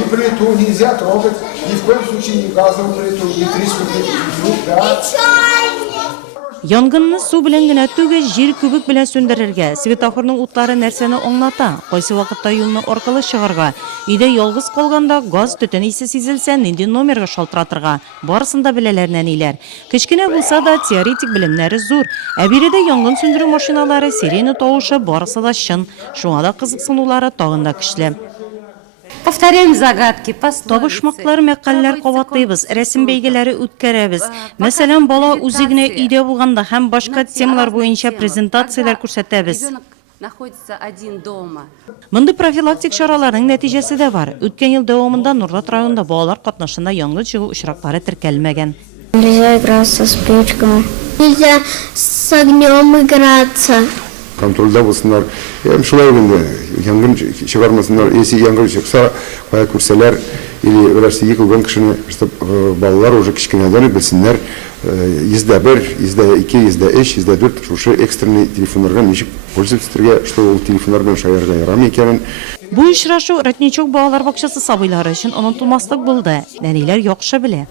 И плиту нельзя трогать, ни в коем случае ни газовую плиту, ни треску плиту, да. Янгынны су белән генә түгел, җир күбек белән сүндерергә, светофорның утлары нәрсәне аңлата, кайсы вакытта юлны аркылы чыгарга, өйдә ялгыз калганда газ төтен исе сизелсә, нинди номерга шалтыратырга, барысын да беләләр нәниләр. Кечкенә булса да теоретик белемнәре зур, ә биредә янгын сүндерү машиналары, сирена тавышы барысы да чын, шуңа да кызыксынулары тагын да көчле. Повторяем загадки. Табышмаклар, мәкаләләр кабатлыйбыз, рәсем бәйгеләре үткәрәбез. Мәсәлән, бала үзе генә өйдә булганда һәм башка темалар буенча презентацияләр күрсәтәбез. Находится один дома. Мондый профилактик чараларның нәтиҗәсе дә бар. Үткән ел дәвамында Нурлат районында балалар катнашында янгын чыгу очраклары теркәлмәгән. Нельзя играться с печками. Нельзя с огнем играться. Контрольда булсыннар. Шулай инде янгын чыгармасыннар. Если янгын чыкса, кая күрсәләр или Россия кылган кешене, чтобы балалар уже кичкенәдән белсеннәр, %1, %2, %3, %4 шушы экстренный телефоннарга ничек пользоваться, что ул телефоннар белән шаярга ярамый икәнен. Бу очрашу Ратничок балалар бакчасы сабыйлары өчен онытылмаслык булды. Нәниләр яхшы белә.